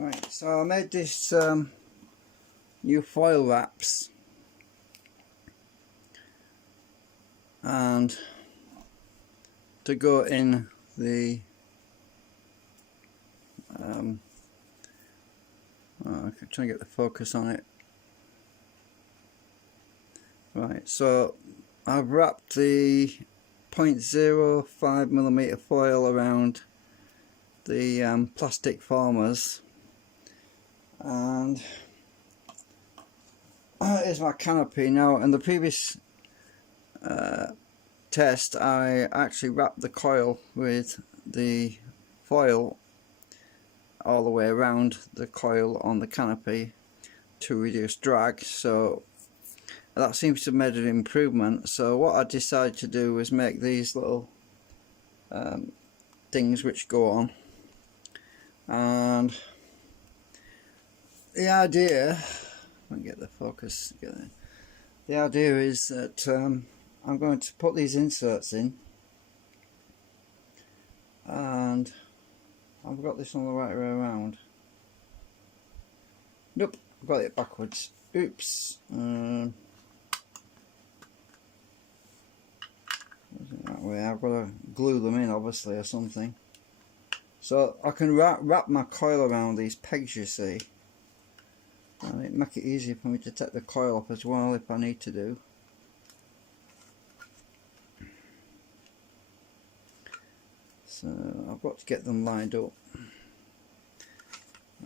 Right, so I made this new foil wraps, and to go in the I'm trying to get the focus on it. Right, so I've wrapped the 0.05mm foil around the plastic formers, and here's my canopy. Now, in the previous test, I actually wrapped the coil with the foil all the way around the coil on the canopy to reduce drag, so that seems to have made an improvement. So what I decided to do was make these little things which go on, and the idea, let me get the focus together. The idea is that I'm going to put these inserts in, and I've got this on the right way around. Nope, I've got it backwards. Oops. That way, I've got to glue them in, obviously, or something. So I can wrap my coil around these pegs, you see, and it make it easier for me to take the coil up as well if I need to do. So I've got to get them lined up.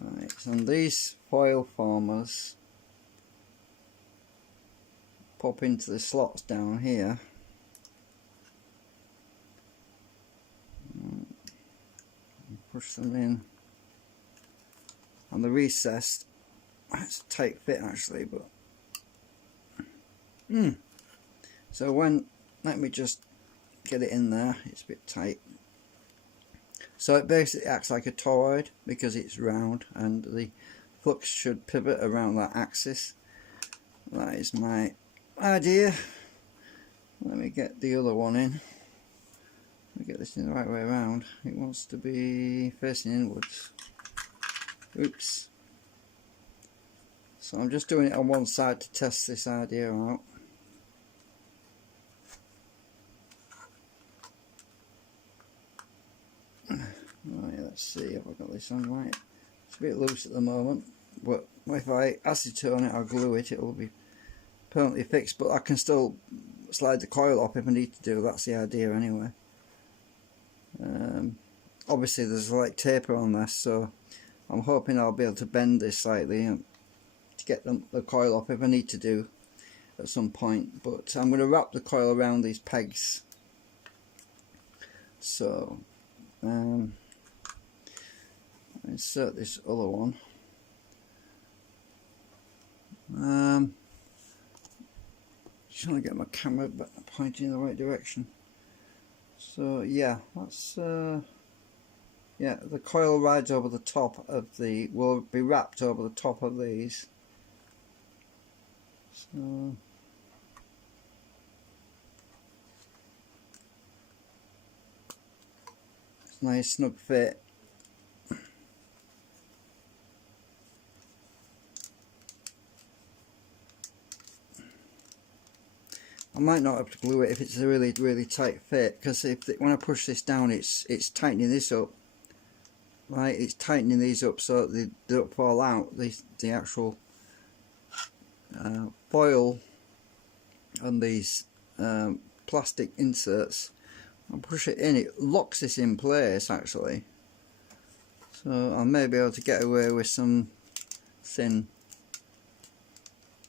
Right, and these foil formers pop into the slots down here. Push them in, and the recessed, it's a tight fit actually, but so when, let me just get it in there, it's a bit tight. So it basically acts like a toroid because it's round, and the flux should pivot around that axis. That is my idea. Let me get the other one in. Let me get this in the right way around. It wants to be facing inwards. Oops. So I'm just doing it on one side to test this idea out. Right, let's see if I've got this on right. It's a bit loose at the moment, but if I acetone it or glue it, it will be permanently fixed, but I can still slide the coil up if I need to do. That's the idea anyway. Obviously there's a light taper on this, so I'm hoping I'll be able to bend this slightly to get the coil up if I need to do at some point. But I'm going to wrap the coil around these pegs. So insert this other one. Trying to get my camera pointing in the right direction. So yeah, that's yeah, the coil rides over the top of the, will be wrapped over the top of these. So it's a nice snug fit. I might not have to glue it if it's a really tight fit, because when I push this down, it's tightening this up. Right, it's tightening these up so they don't fall out. The actual foil and these plastic inserts. I push it in, it locks this in place actually. So I may be able to get away with some thin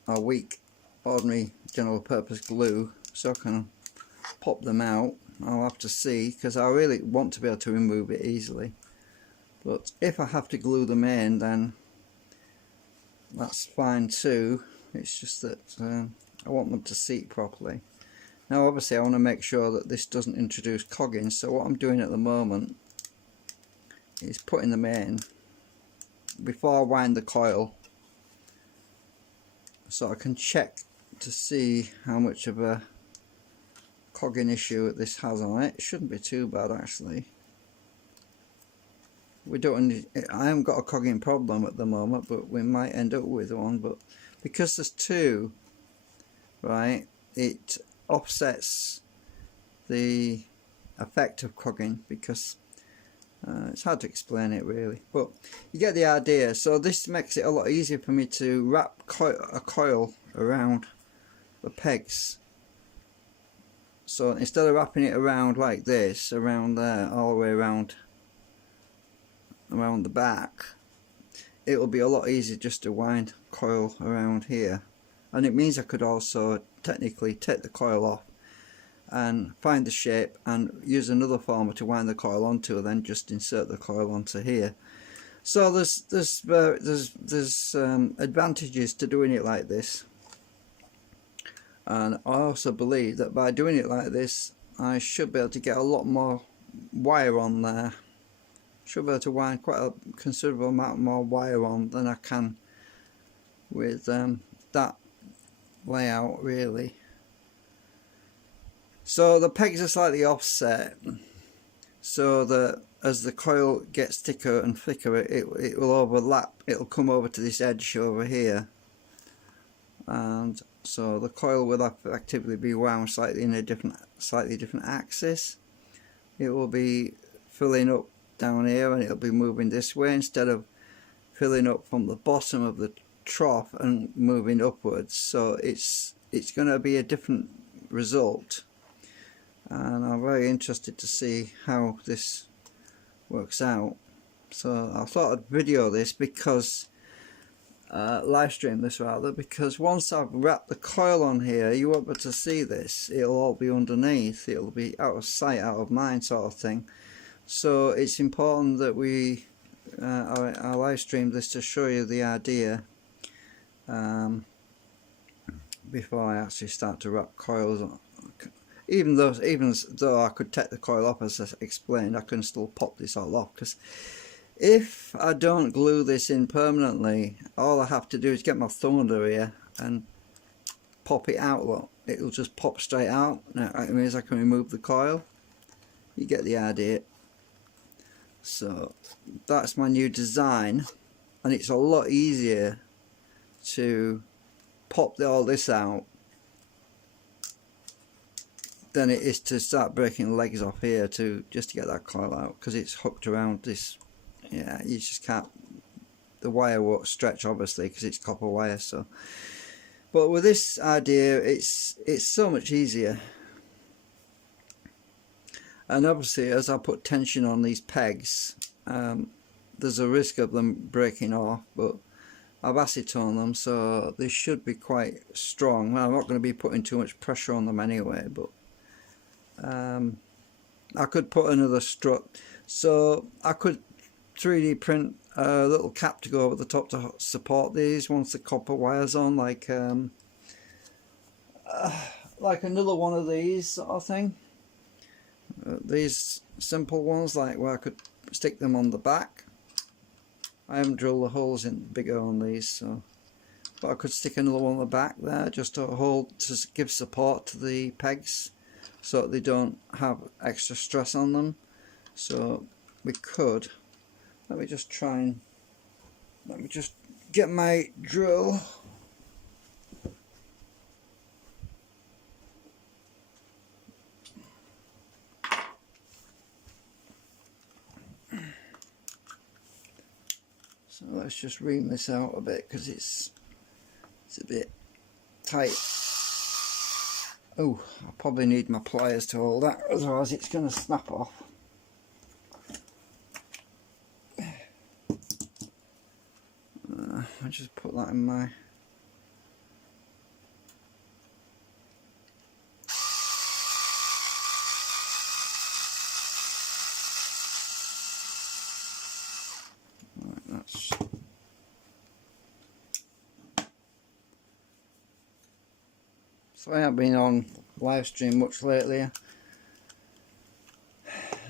or weak ordinary general purpose glue, so I can pop them out. I'll have to see, because I really want to be able to remove it easily. But if I have to glue them in, then that's fine too. It's just that I want them to seat properly. Now obviously I want to make sure that this doesn't introduce cogging, so what I'm doing at the moment is putting them in before I wind the coil, so I can check to see how much of a cogging issue this has on it. It shouldn't be too bad actually. we don't. I haven't got a cogging problem at the moment, but we might end up with one. But because there's two, right, it offsets the effect of cogging, because it's hard to explain it really, but you get the idea. So this makes it a lot easier for me to wrap a coil around the pegs. So instead of wrapping it around like this, around there, all the way around the back, it will be a lot easier just to wind coil around here. And it means I could also technically take the coil off and find the shape and use another former to wind the coil onto, and then just insert the coil onto here. So there's advantages to doing it like this, and I also believe that by doing it like this I should be able to get a lot more wire on there. Should be able to wind quite a considerable amount more wire on than I can with that layout really. So the pegs are slightly offset, so that as the coil gets thicker and thicker, it will overlap. It'll come over to this edge over here, and so the coil will effectively be wound slightly in a slightly different axis. It will be filling up down here, and it'll be moving this way instead of filling up from the bottom of the trough and moving upwards. So it's going to be a different result, and I'm very interested to see how this works out. So I thought I'd video this, because live stream this rather, because once I've wrapped the coil on here, you won't be able to see this. It'll all be underneath. It'll be out of sight, out of mind sort of thing. So it's important that we I live stream this to show you the idea before I actually start to wrap coils on. Even though I could take the coil off, as I explained, I can still pop this all off, because if I don't glue this in permanently, all I have to do is get my thumb under here and pop it out. Look, it'll just pop straight out. Now it means I can remove the coil. You get the idea. So that's my new design, and it's a lot easier to pop all this out than it is to start breaking legs off here just to get that coil out, because it's hooked around this. Yeah, you just can't, the wire won't stretch obviously because it's copper wire. So but with this idea, it's so much easier. And obviously as I put tension on these pegs, there's a risk of them breaking off, but I've acetone them, so they should be quite strong. Well, I'm not going to be putting too much pressure on them anyway, but I could put another strut, so I could 3D print a little cap to go over the top to support these once the copper wire's on, like another one of these sort of thing. These simple ones, like where I could stick them on the back. I haven't drilled the holes in bigger on these, so, but I could stick another one on the back there just to hold, to give support to the pegs so that they don't have extra stress on them. So we could, let me just get my drill. So let's just ream this out a bit, because it's a bit tight. Oh, I probably need my pliers to hold that, otherwise it's going to snap off. I just put that in my... Right, that's... So I haven't been on live stream much lately.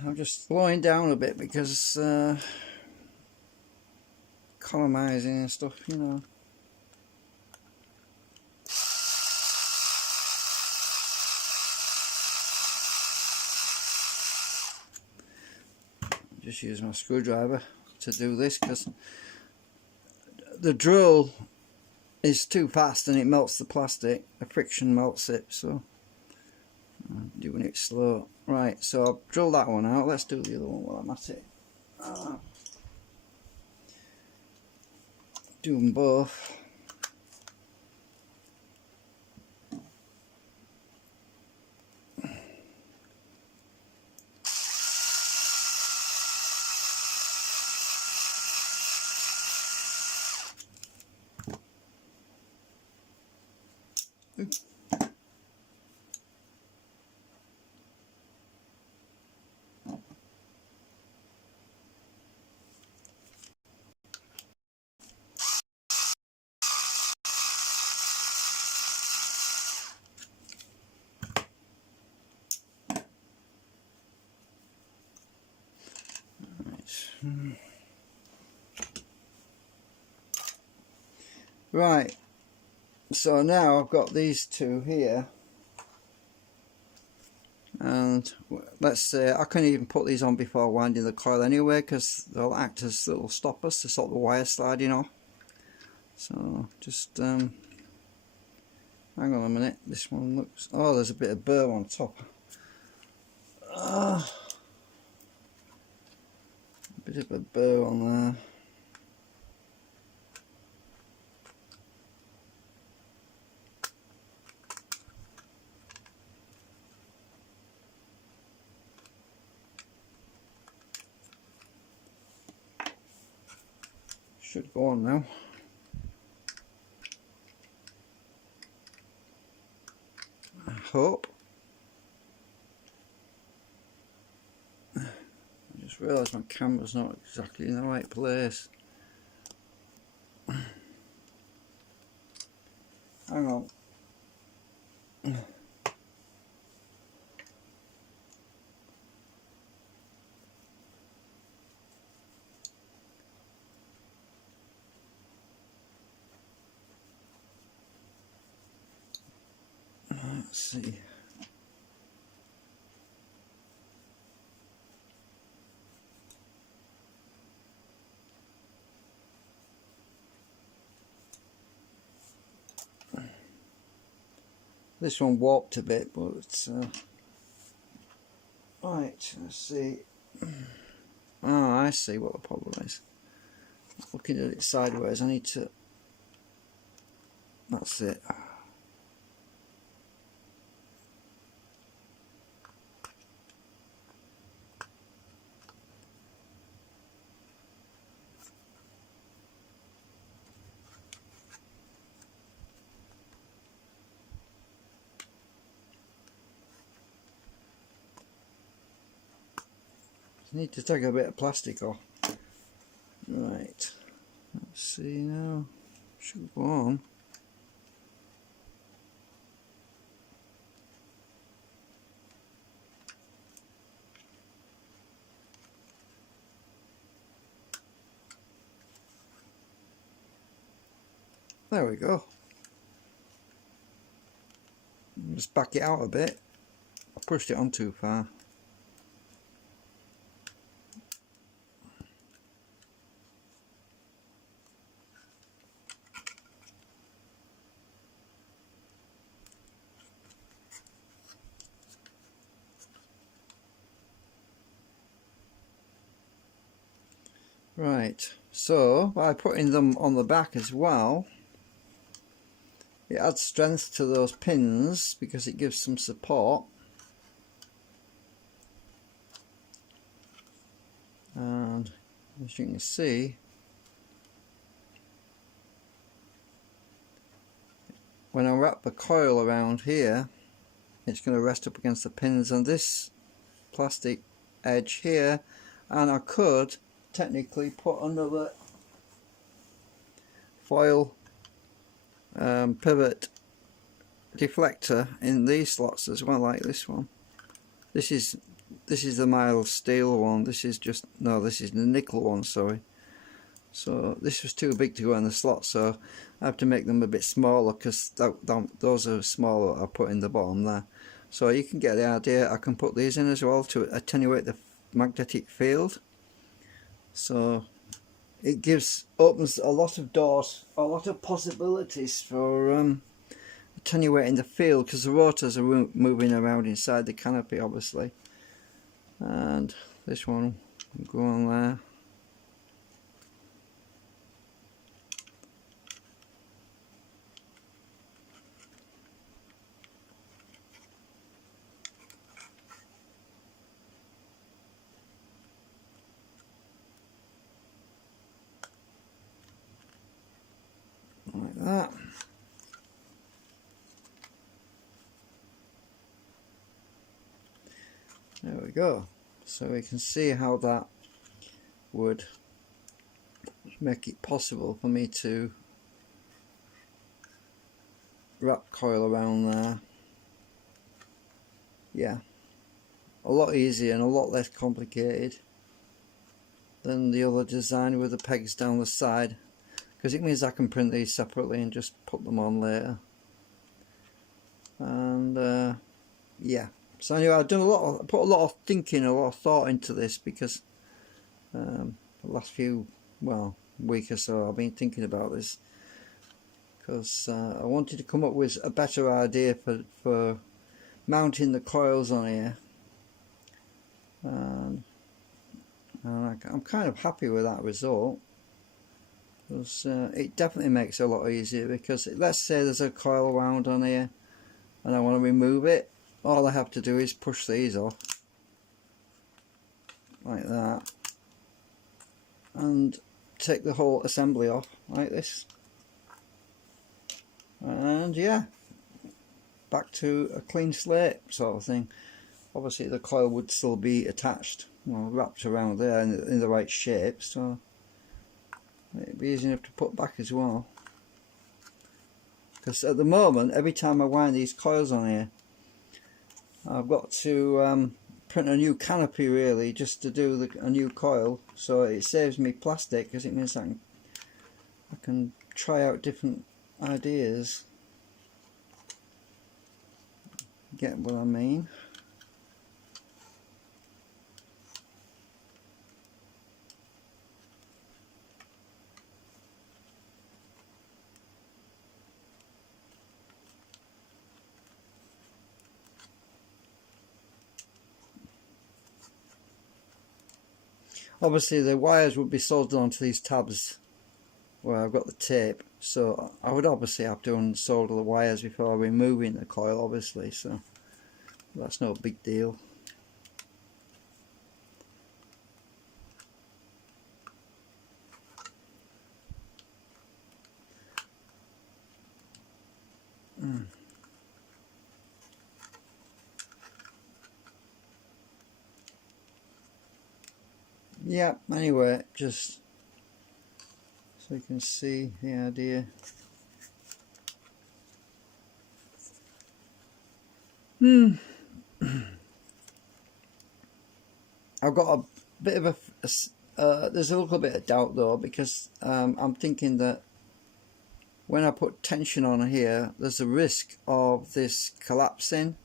I'm just slowing down a bit because economizing and stuff, you know. Just use my screwdriver to do this, because the drill is too fast and it melts the plastic. The friction melts it, so I'm doing it slow. Right, so I've drilled that one out. Let's do the other one while I'm at it. Do them both. Right, so now I've got these two here, and let's say I can even put these on before winding the coil anyway, because they'll act as little stoppers to stop the wire sliding off. So just hang on a minute, this one looks, oh, there's a bit of burr on top. A bit of a burr on there. Should go on now. I hope. I just realised my camera's not exactly in the right place. Hang on. Let's see. This one warped a bit, but it's right. Let's see. Oh, I see what the problem is. Looking at it sideways, I need to. That's it. Need to take a bit of plastic off. Right, let's see now. Should go on. There we go. Just back it out a bit. I pushed it on too far. Right, so by putting them on the back as well, it adds strength to those pins because it gives some support. And as you can see, when I wrap the coil around here, it's going to rest up against the pins and this plastic edge here, and I could technically put another foil pivot deflector in these slots as well, like this one. This is the mild steel one. This is just, no, this is the nickel one, sorry. So this was too big to go in the slot, so I have to make them a bit smaller, because those are smaller. I'll put in the bottom there. So you can get the idea. I can put these in as well to attenuate the magnetic field. So it opens a lot of doors, a lot of possibilities for attenuating the field, because the rotors are moving around inside the canopy obviously. And this one will go on there. Like that. There we go. So we can see how that would make it possible for me to wrap coil around there. Yeah, a lot easier and a lot less complicated than the other design with the pegs down the side, because it means I can print these separately and just put them on later. And yeah, so anyway, I've done put a lot of thinking, a lot of thought into this, because the last few, well, week or so I've been thinking about this, because I wanted to come up with a better idea for mounting the coils on here, and I'm kind of happy with that result, because it definitely makes it a lot easier. Because let's say there's a coil wound on here and I want to remove it, all I have to do is push these off like that and take the whole assembly off like this, and yeah, back to a clean slate sort of thing. Obviously the coil would still be attached, well, wrapped around there in the right shape, so it'd be easy enough to put back as well. Because at the moment, every time I wind these coils on here, I've got to print a new canopy really, just to do a new coil. So it saves me plastic, because it means I can try out different ideas. Get what I mean? Obviously the wires would be soldered onto these tabs where I've got the tape, so I would obviously have to unsolder the wires before removing the coil, obviously, so that's no big deal. Yeah, anyway, just so you can see the idea. I've got a bit of there's a little bit of doubt though, because I'm thinking that when I put tension on here, there's a risk of this collapsing.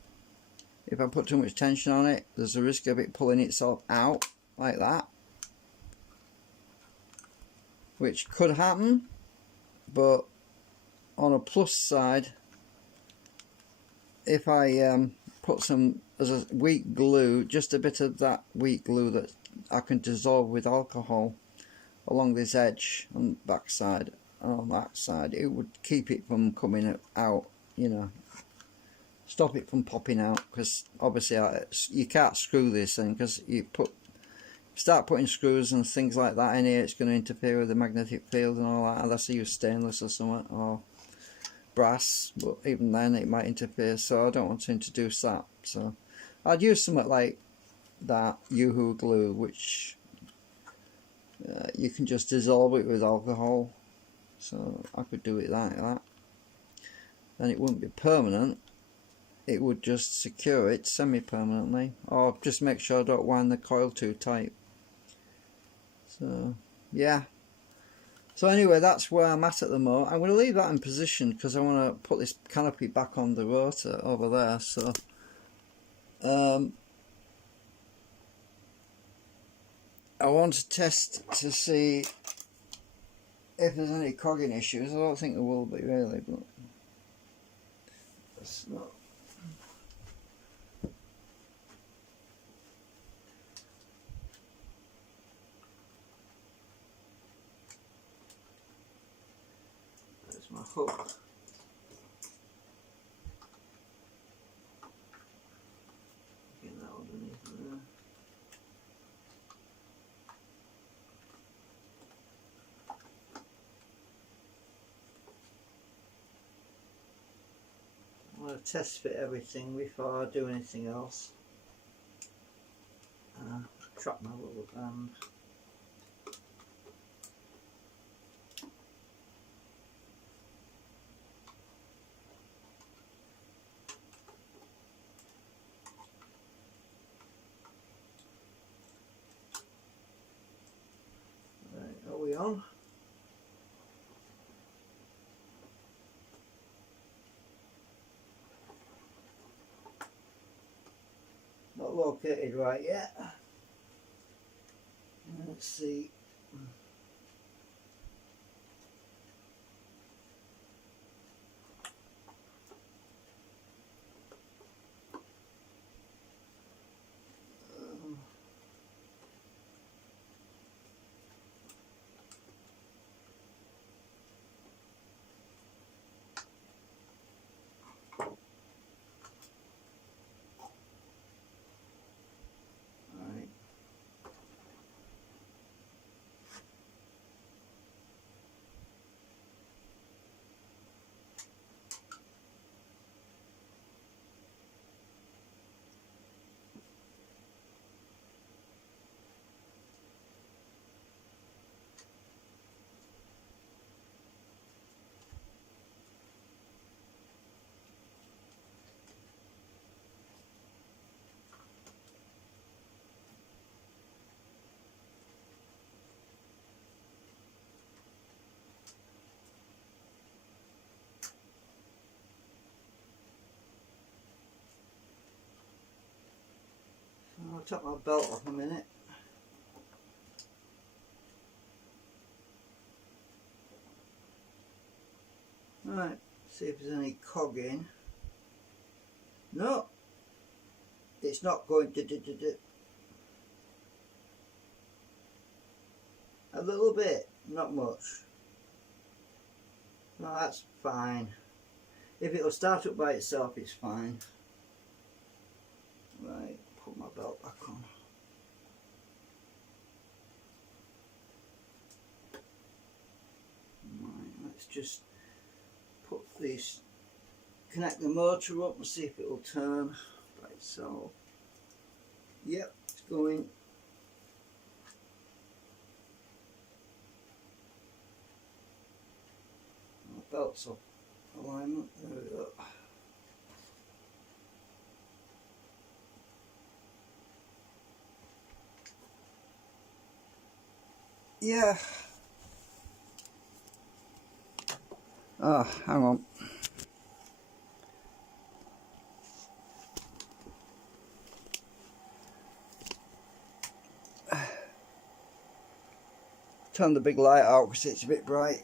If I put too much tension on it, there's a risk of it pulling itself out like that, which could happen. But on a plus side, if I put some as a weak glue, just a bit of that weak glue that I can dissolve with alcohol along this edge on the back side and on that side, it would keep it from coming out, you know, stop it from popping out. Because obviously you can't screw this thing, because you start putting screws and things like that in here, it's going to interfere with the magnetic field and all that, unless I use stainless or something, or brass, but even then it might interfere, so I don't want to introduce that. So I'd use something like that Yoo-hoo glue, which you can just dissolve it with alcohol, so I could do it like that, and it wouldn't be permanent, it would just secure it semi-permanently, or just make sure I don't wind the coil too tight. So yeah, so anyway, that's where I'm at the moment. I'm going to leave that in position because I want to put this canopy back on the rotor over there. So I want to test to see if there's any cogging issues. I don't think there will be really, but it's not. There's my hook. Get that underneath there. I'm going to test fit everything before I do anything else. Trap my little band. Right, are we on? Not located right yet. Let's see. I'll take my belt off a minute. Right, see if there's any cogging. No, it's not going to. A little bit, not much. No, that's fine. If it'll start up by itself, it's fine. Right, put my belt back on. Right, let's just put this, connect the motor up and see if it will turn by itself. Yep, it's going. My belt's off alignment, there we go. Yeah. Oh, hang on. Turn the big light out because it's a bit bright.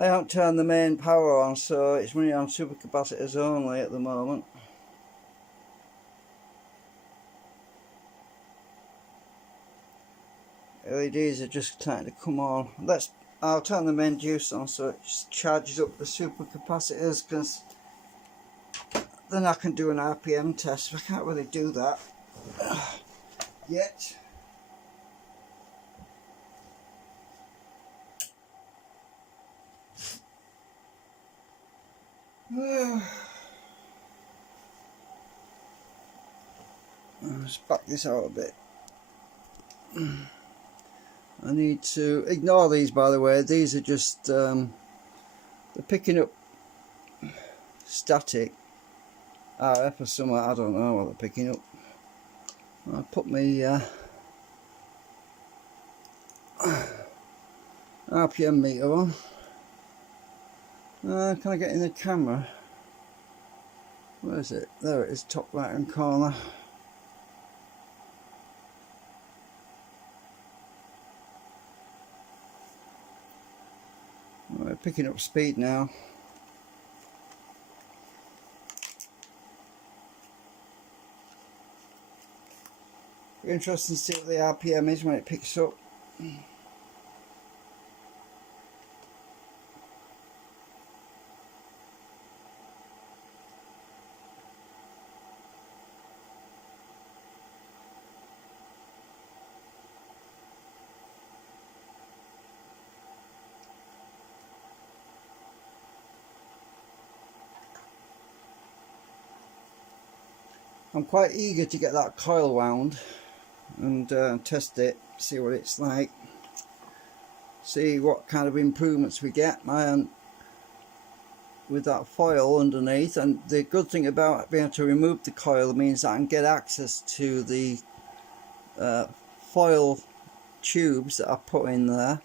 I haven't turned the main power on, so it's running on supercapacitors only at the moment. LEDs are just starting to come on. I'll turn the main juice on so it just charges up the supercapacitors, because then I can do an RPM test. I can't really do that yet. Let's back this out a bit. I need to ignore these, by the way. These are just they're picking up static RF or something. I don't know what they're picking up. I put my RPM meter on. Can I get in the camera? Where is it? There it is, top right hand corner. We're picking up speed now. Interesting to see what the RPM is when it picks up. I'm quite eager to get that coil wound and test it, see what it's like, see what kind of improvements we get with that foil underneath. And the good thing about being able to remove the coil means that I can get access to the foil tubes that I put in there,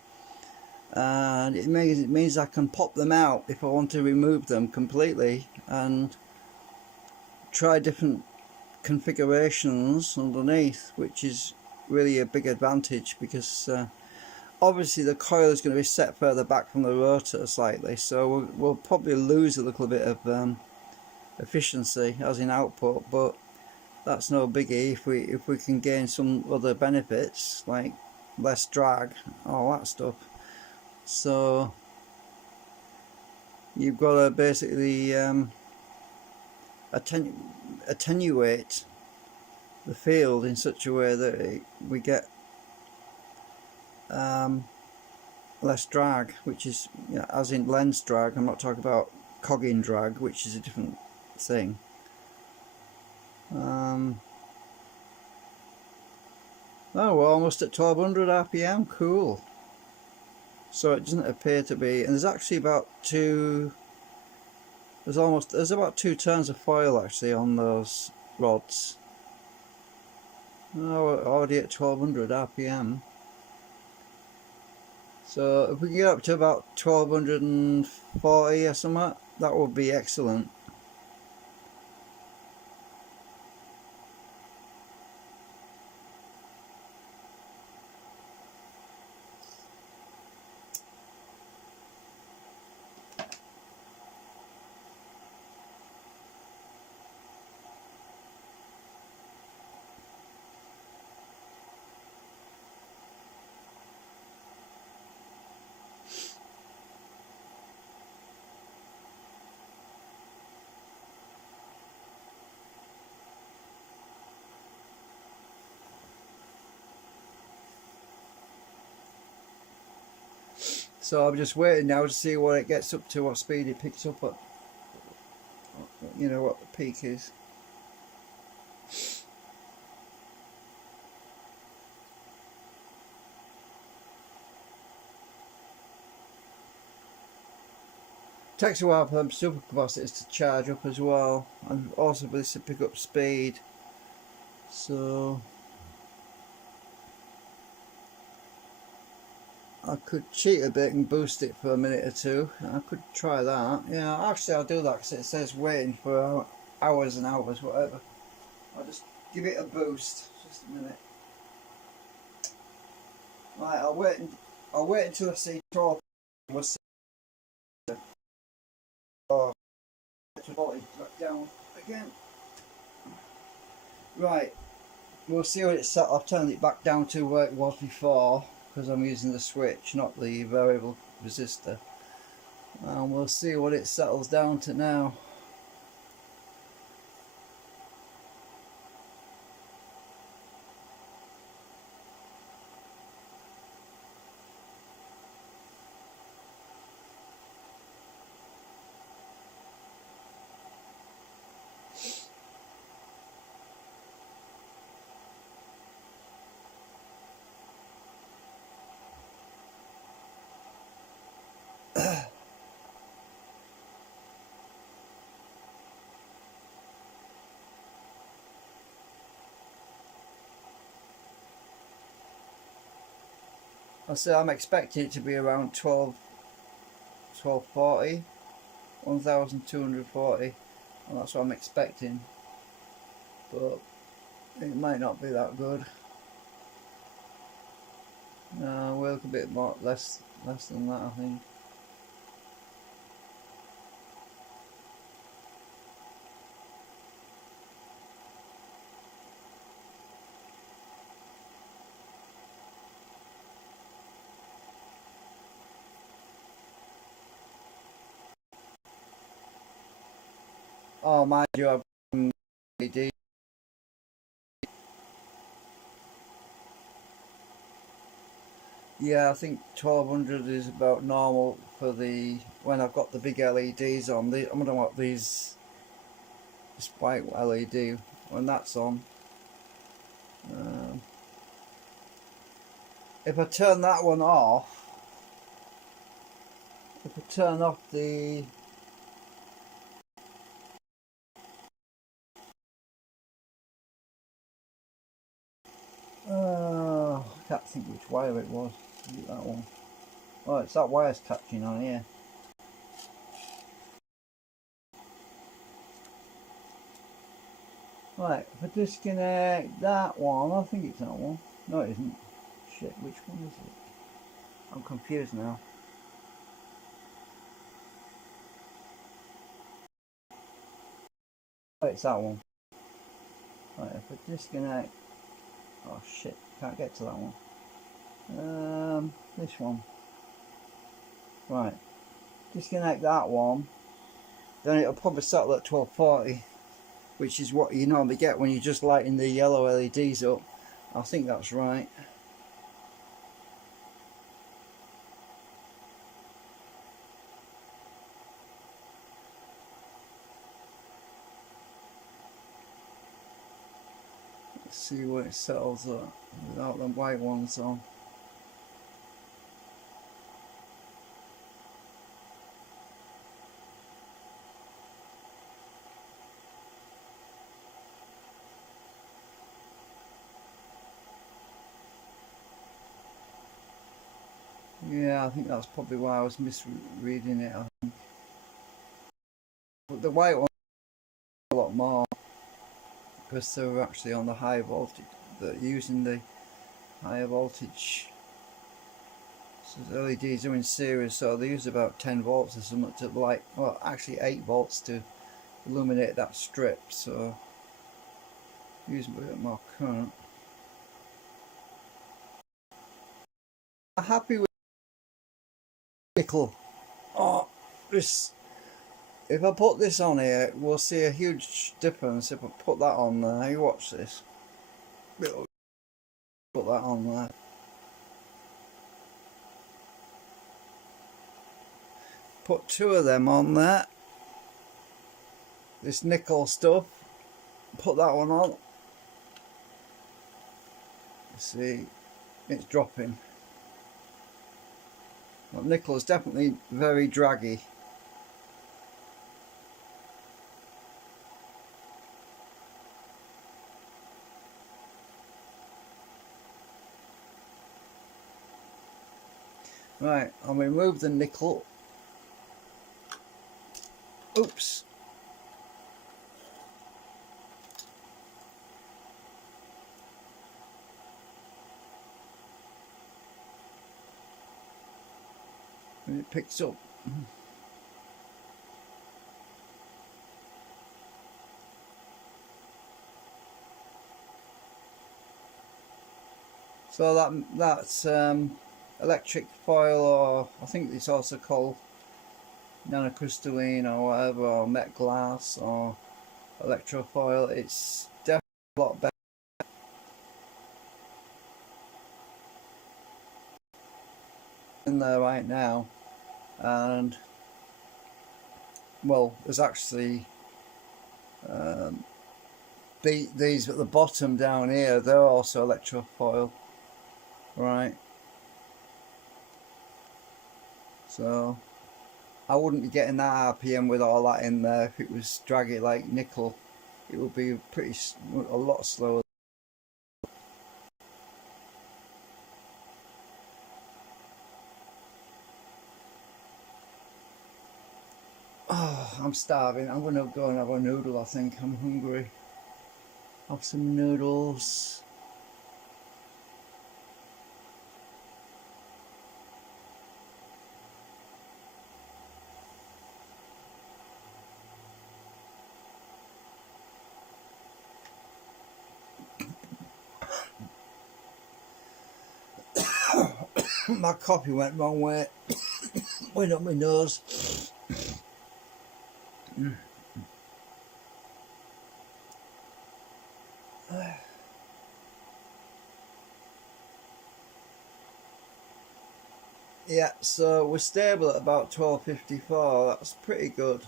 and it means I can pop them out if I want to remove them completely and try different configurations underneath, which is really a big advantage, because obviously the coil is going to be set further back from the rotor slightly, so we'll probably lose a little bit of efficiency as in output, but that's no biggie if we can gain some other benefits like less drag, all that stuff. So you've got to basically attenuate the field in such a way that we get less drag, which is, you know, as in lens drag. I'm not talking about cogging drag, which is a different thing. Oh, we're almost at 1200 RPM. Cool. So it doesn't appear to be, and there's actually about there's about 2 turns of foil actually on those rods. Oh, we're already at 1200 RPM. So if we can get up to about 1240 or something, that would be excellent. So I'm just waiting now to see what it gets up to, what speed it picks up at, you know, what the peak is. Takes a while for them supercapacitors to charge up as well, and also for this to pick up speed. So I could cheat a bit and boost it for a minute or two. I could try that. Yeah, actually I'll do that because it says waiting for hours and hours, whatever. I'll just give it a boost. Just a minute. Right, I'll wait until I see 12. We'll see. Oh, back down again. Right, we'll see what it's set. I've turned it back down to where it was before, because I'm using the switch, not the variable resistor, and we'll see what it settles down to now. I say I'm expecting it to be around 1240, 1240, and that's what I'm expecting, but it might not be that good. No, we'll look a bit more, less than that, I think. Oh, mind you, I've LED. Yeah, I think 1200 is about normal for the when I've got the big LEDs on. I'm gonna want this white LED when that's on. If I turn that one off, if I turn off the I can't think which wire it was. Is it that one? Oh, it's that wire's catching on here. Right, if I disconnect that one, I think it's that one. No, it isn't. Shit, which one is it? I'm confused now. Oh, it's that one. Right, if I disconnect... Oh shit, can't get to that one. This one. Right, disconnect that one. Then it'll probably settle at 1240, which is what you normally get when you're just lighting the yellow LEDs up. I think that's right. Let's see where it settles at without the white ones on. Yeah, I think that's probably why I was misreading it. I think. But the white one a lot more because they're actually on the high voltage. They're using the higher voltage. So the LEDs are in series, so they use about 10 volts or something to light. Well, actually 8 volts to illuminate that strip. So use a bit more current. I'm happy with nickel. Oh, this. If I put this on here, we'll see a huge difference if I put that on there. You watch this. Put that on there. Put 2 of them on there. This nickel stuff. Put that one on. See, it's dropping. Well, nickel is definitely very draggy. Right, I'll remove the nickel. Oops. And it picks up. So that's electric foil, or I think it's also called nanocrystalline or whatever, or met glass or electrofoil. It's definitely a lot better. In there right now, and well, there's actually these at the bottom down here, they're also electrofoil, right? So I wouldn't be getting that RPM with all that in there. If it was draggy like nickel, it would be a lot slower. Oh, I'm starving. I'm gonna go and have a noodle. I think I'm hungry. Have some noodles. My coffee went wrong way. Went up my nose. Yeah, so we're stable at about 12.54. That's pretty good.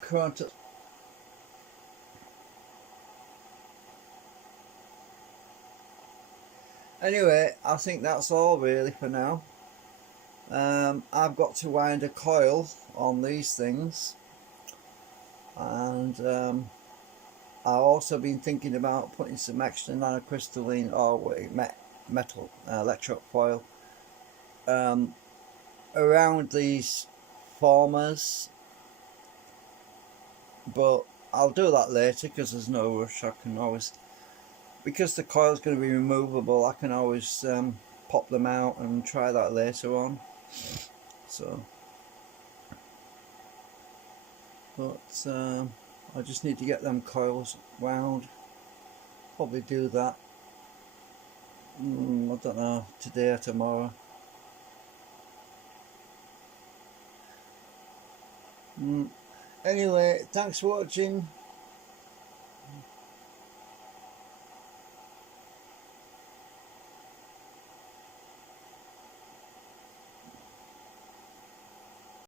Current. Anyway, I think that's all really for now. I've got to wind a coil on these things, and I've also been thinking about putting some extra nanocrystalline or metal electrode foil around these formers, but I'll do that later because there's no rush. I can always, because the coil's going to be removable, I can always pop them out and try that later on. So, but I just need to get them coils wound. Probably do that. I don't know, today or tomorrow. Anyway, thanks for watching.